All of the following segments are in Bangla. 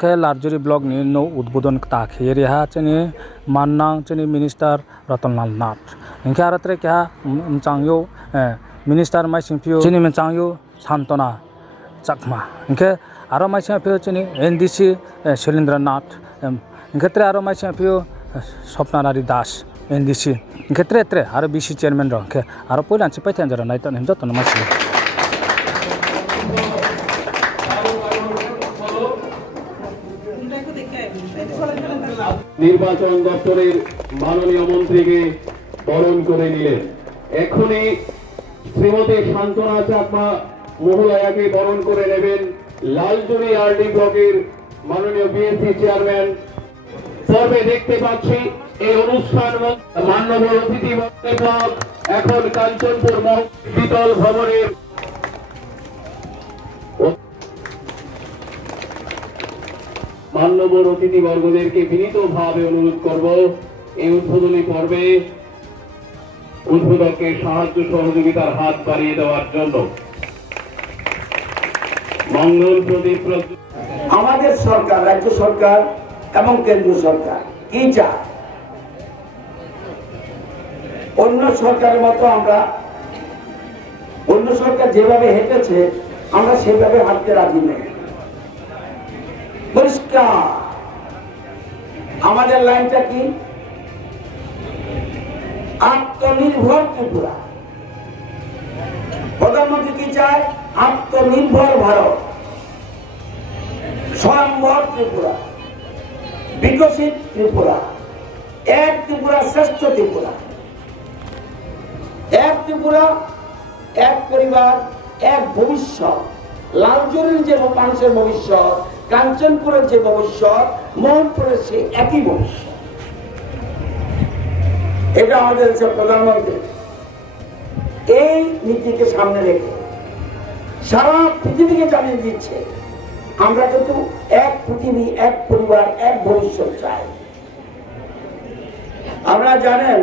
लारजुरी ब्लॉक नि नो उद्बोधन ताखे रेहा चने माननांग चने मिनिस्टर रतनलाल नाथ इनके आरत्रे क्या चांगयो मिनिस्टर माइ सिंपियो चने में चांगयो शांतना चकमा इनके आरो माइ सिंपियो चने एनडीसी शैलेंद्रनाथ इनके त्रे आरो माइ सिंपियो स्वप्नारारी दास एनडीसी इनके त्रे आरो बीसी चेयरमैन र इनके आरो पहिला से पैथान जरा नाइतन हम जतन माइ নির্বাচন দপ্তরের মাননীয় মন্ত্রীকে বরণ করে নিলেন। এখনই শ্রীমতী শান্তনা চাকমা মহোদয়াকে বরণ করে নেবেন লালজুরি আরডি ব্লকের মাননীয় বিএসসি চেয়ারম্যান। পর্বে দেখতে পাচ্ছি এই অনুষ্ঠান মান্যবর অতিথি ব্লক এখন কাঞ্চনপুর দ্বিতল ভবনের মান্যবর অতিথিবর্গদেরকে বিনীতভাবে অনুরোধ করব এই উদ্বোধনী পর্বে উদ্বোধককে সাহায্য সহযোগিতার হাত বাড়িয়ে দেওয়ার জন্য। মঙ্গল প্রদীপ আমাদের সরকার, রাজ্য সরকার এবং কেন্দ্র সরকার কি চায়, অন্য সরকারের মতো আমরা, অন্য সরকার যেভাবে হেঁটেছে আমরা সেভাবে হাঁটতে রাজি নেই। পরিষ্কার আমাদের লাইনটা কি? আত্মনির্ভর ত্রিপুরা। প্রধানমন্ত্রী কি চায়? আত্মনির্ভর ভারত, স্বয়ম্ভর ত্রিপুরা, বিকশিত ত্রিপুরা, এক ত্রিপুরা শ্রেষ্ঠ ত্রিপুরা। এক ত্রিপুরা, এক পরিবার, এক ভবিষ্যৎ। লালজুরির যে মানুষের ভবিষ্যৎ, কাঞ্চনপুরের যে ভবিষ্যৎ, মোহনপুরের সে একই ভবিষ্যৎ। এটা আমাদের প্রধানমন্ত্রী এই নীতিকে সামনে রেখে সারা পৃথিবীকে জানিয়ে দিচ্ছে আমরা কিন্তু এক পৃথিবী, এক পরিবার, এক ভবিষ্যৎ চাই। আপনারা জানেন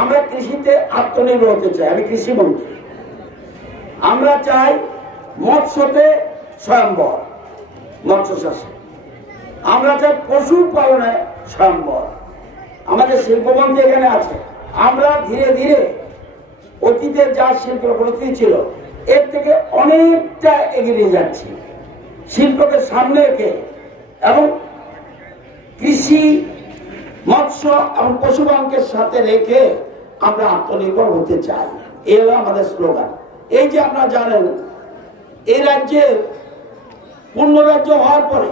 আমরা কৃষিতে আত্মনির্ভর হতে চাই। আমি কৃষিমন্ত্রী। আমরা চাই মৎস্যতে স্বয়ম্বর, মৎস্য চাষে। আমরা চাই পশুপালনে স্বয়ম্বর। আমাদের শিল্পমন্ত্রী এখানে আছে। আমরা ধীরে ধীরে অতীতের যা শিল্প পরিস্থিতি ছিল এর থেকে অনেকটা এগিয়ে যাচ্ছি। শিল্পকে সামনে রেখে এবং কৃষি, মৎস্য এবং পশুপালনকে সাথে রেখে আমরা আত্মনির্ভর হতে চাই। এই হলো আমাদের স্লোগান। এই যে আপনারা জানেন এই রাজ্যের পূর্ণ রাজ্য হওয়ার পরে,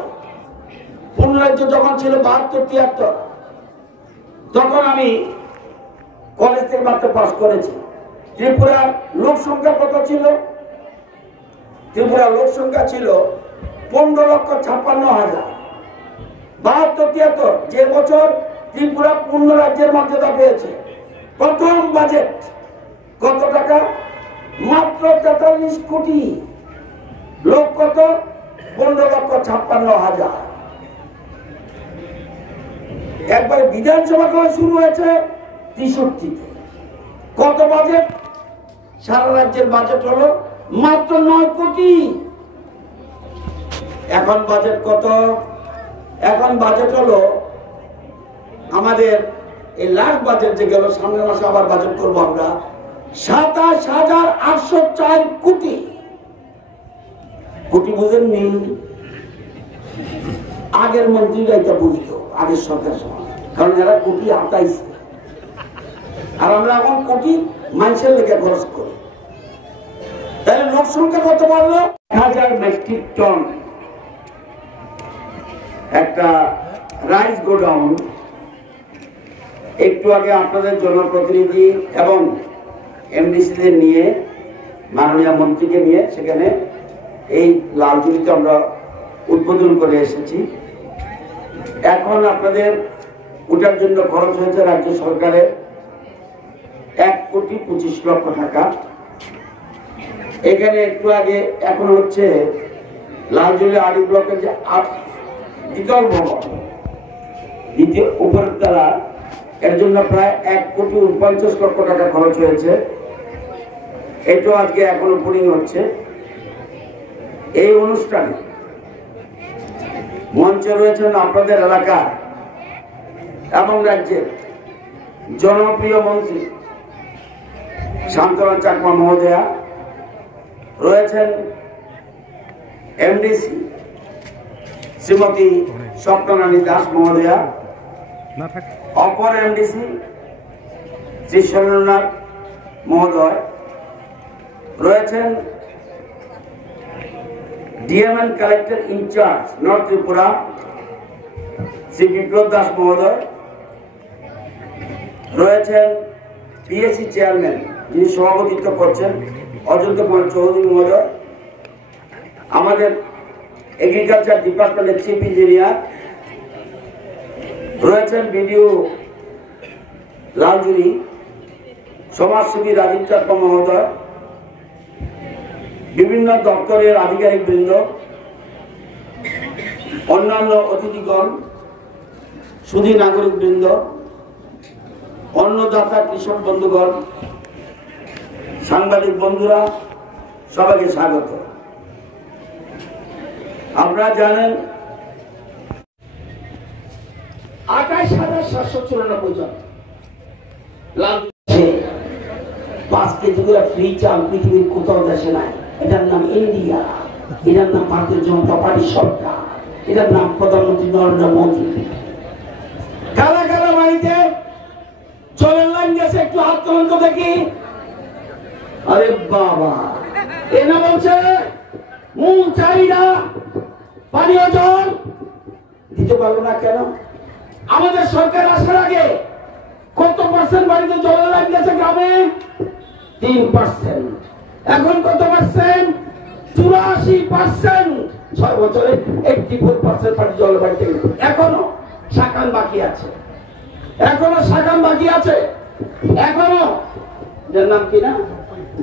পূর্ণ রাজ্য যখন ছিল 72-73, তখন আমি কলেজ থেকে মাত্র পাস করেছি। ত্রিপুরার লোক সংখ্যা কত ছিল? ত্রিপুরার লোক সংখ্যা ছিল 15,56,000। 72-73 যে বছর ত্রিপুরা পূর্ণ রাজ্যের মর্যাদা পেয়েছে, প্রথম বাজেট কত টাকা? মাত্র 43 কোটি। লোক কত? 15,56,000। একবার বিধানসভা শুরু হয়েছে 63-তে। কত বাজেট? সারা রাজ্যের বাজেট হলো মাত্র 9 কোটি। এখন বাজেট কত? এখন বাজেট হলো আমাদের এই লাস্ট বাজেট যে গেল, সামনের মাসে আবার বাজেট করবো আমরা, 27,804 কোটি। কোটি বুঝেননি? আগের মন্ত্রীরা এটা বুঝতো, আগের সরকার সময়, কারণ এরা কোটি হাতাইছে। আর আমরা এখন কোটি মানুষের লেগে খরচ করি। তাহলে লোক সংখ্যা কত বাড়লো? 1000 মেট্রিক টন একটা রাইস গোডাউন। একটু আগে আপনাদের জনপ্রতিনিধি এবং এমডিসিদের নিয়ে, মাননীয় মন্ত্রীকে নিয়ে সেখানে এই লালজুরিতে আমরা উদ্বোধন করে এসেছি। এখন আপনাদের ওটার জন্য খরচ হয়েছে রাজ্য সরকারের 1,25,00,000 টাকা। এখানে একটু আগে এখন হচ্ছে লালজুরি আরডি ব্লকের যে দ্বিতল ভবন, দ্বিতীয় উপরের তলা, এর জন্য প্রায় 1,50,00,000 টাকা খরচ হয়েছে। এটাও আজকে এখন ওপেনিং হচ্ছে। এই অনুষ্ঠানে মঞ্চে রয়েছেন আপনাদের এলাকার এবং রাজ্যের জনপ্রিয় মন্ত্রী শান্তনা চাকমা মহোদয়া, রয়েছেন এমডিসি শ্রীমতী স্বপ্নরানী দাস মহোদয়া, অপর এমডিসি শ্রী সুরেন্দ্রনাথ মহোদয়, রয়েছেন DMN collector incharge north Tripura Shri Biplab Das মহোদয়, রয়েছেন পিএসসি চেয়ারম্যান যিনি সভাপতিত্ব করছেন অজন্ত কুমার চৌধুরী মহোদয়, আমাদের এগ্রিকালচার ডিপার্টমেন্টের চিফ ইঞ্জিনিয়ার, রয়েছেন বিডিও লালজুরি, সমাজসেবী রাজীব চাকমা মহোদয়, বিভিন্ন দপ্তরের আধিকারিক বৃন্দ, অন্যান্য অতিথিগণ, সুধী নাগরিক বৃন্দ, অন্নদাতা কৃষক বন্ধুগণ, সাংবাদিক বন্ধুরা, সবাইকে স্বাগত। আপনারা জানেন 28,794 জন 5 কেজি করে ফ্রি চাল পৃথিবীর কোথাও দেশে নাই। এটার নাম ইন্ডিয়া, এটার নাম ভারতীয় জনতা পার্টি সরকার, এটার নাম প্রধানমন্ত্রী নরেন্দ্র মোদী। কারা কারা বাড়িতে চলের লাইন গেছে একটু হাত তোলেন তো দেখি। আরে বাবা, এ না বলছে মূল চাহিদা পানীয় জল দিতে পারবো না কেন? আমাদের সরকার আসার আগে কত পার্সেন্ট বাড়িতে জলের লাইন গেছে গ্রামে? 3%। এখন কত পার্সেন্ট? 84%। 6 বছরে 84% বাড়ি জল বাড়িতে গেছে। এখনো শাখান বাকি আছে, এখনো শাখান বাকি আছে, এখনো যার নাম কি না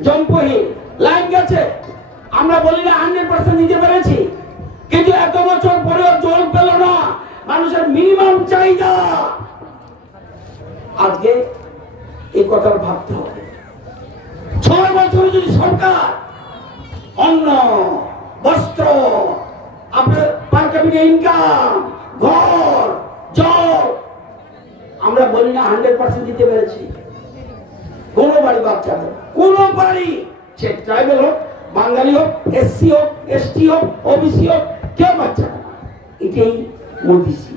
জম্পহি লাইন গেছে। আমরা বলি না 100% দিতে পেরেছি, কিন্তু এত বছর পরেও জল পেল না। মানুষের মিনিমাম চাহিদা আজকে এই কথা ভাবতে হবে। 6 বছরে যদি সরকার অন্ন, বস্ত্র, আপনার পার ক্যাপিটা ইনকাম, ঘর, জল, আমরা বলি না 100% দিতে পেরেছি। কোন বাড়ি বাদ যাবে, কোন বাড়ি, সে ট্রাইবেল হোক, বাঙালি হোক, এসসি হোক, এসটি হোক, ওবিসি হোক, কেউ বাদ যাবে না। এটাই মোদিজি,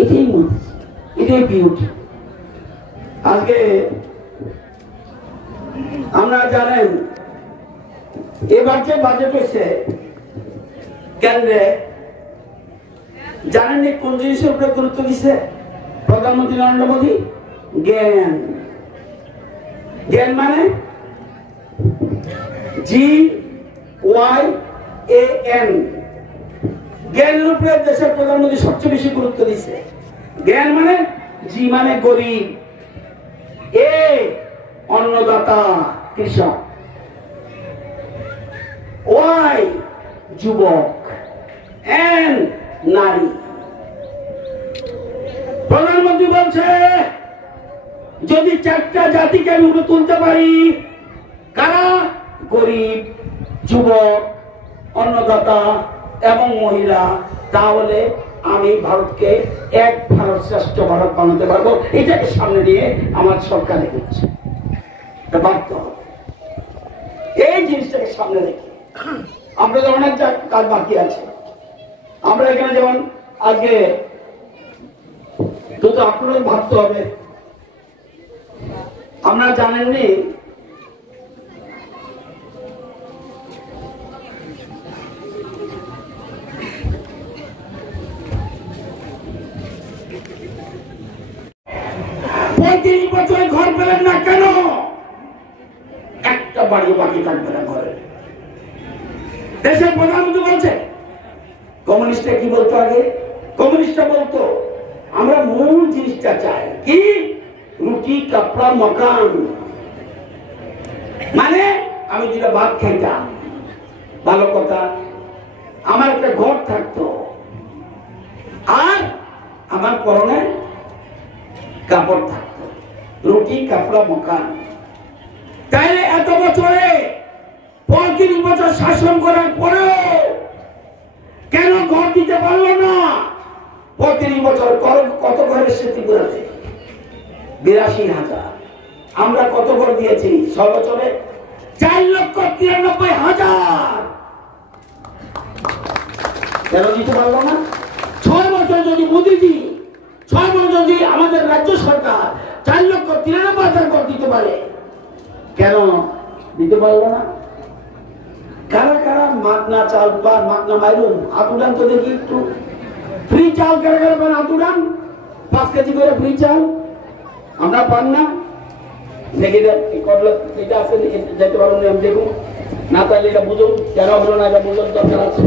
এটাই মোদিজি, এটাই বিউটি। আজকে আমরা জানেন এবার যে বাজেট হয়েছে কেন্দ্রে, জানেন কোন জিনিসের উপরে গুরুত্ব দিচ্ছে প্রধানমন্ত্রী নরেন্দ্র মোদী? জ্ঞান। জ্ঞান মানে GYAN। জ্ঞানের উপরে দেশের প্রধানমন্ত্রী সবচেয়ে বেশি গুরুত্ব দিচ্ছে। জ্ঞান মানে জি মানে গরিব, এ অন্নদাতা কৃষক, ওয়াই যুবক, এন নারী। প্রধানমন্ত্রী বলছে যদি 4টা জাতিকে আমি উপরে তুলতে পারি, কারা? গরিব, যুবক, অন্নদাতা এবং মহিলা, তাহলে আমি ভারতকে এক ভারত শ্রেষ্ঠ ভারত বানাতে পারবো। এটাকে সামনে দিয়ে আমার সরকার এগোচ্ছে। বাধ্য হবে এই জিনিসটাকে সামনে রেখে। আমাদের অনেক কাজ বাকি আছে। আমরা এখানে যেমন আজকে দুটো আপনাদের ভাবতে হবে। আমরা জানেননি বছরে ঘর পেলেন না কেন? একটা বাড়ি বাকি থাকবে না ঘরে। দেশের প্রধানমন্ত্রী বলছে, কমিউনিস্টরা কি বলতো আগে? কমিউনিস্টরা বলতো আমরা মূল জিনিসটা চাই কি? রুটি, কাপড়া, মকান। মানে আমি যেটা ভাত খাইতাম, ভালো কথা, আমার একটা ঘর থাকতো, আর আমার পরনে কাপড় থাকতো, রুটি, কাপড়া, মকান। তাইলে এত বছরে 35 বছর শাসন করার পরেও কেন ঘর দিতে পারলো না। 35 বছর কত ঘরের সে ত্রিপুরাতে? 82,000। আমরা কত ঘর দিয়েছি 6 বছরে? 4,93,000। কেন দিতে পারলো না? 6 বছর যদি মোদীজি, 6 বছর যদি আমাদের রাজ্য সরকার 4,93,000 ঘর দিতে পারে, কেন দিতে পারলো না? কারা কারা মাগনা চাল বা মাগনা মাইরুন হাত উঠান তো দেখি একটু। ফ্রি চাল কারা কারা পান? হাত উঠান। 5 কেজি করে ফ্রি চাল আমরা পান না? দেখি এটা আছে, যেতে পারুন, দেখুন না, তাহলে এটা বুঝুন কেন হলো না, এটা বুঝুন দরকার আছে।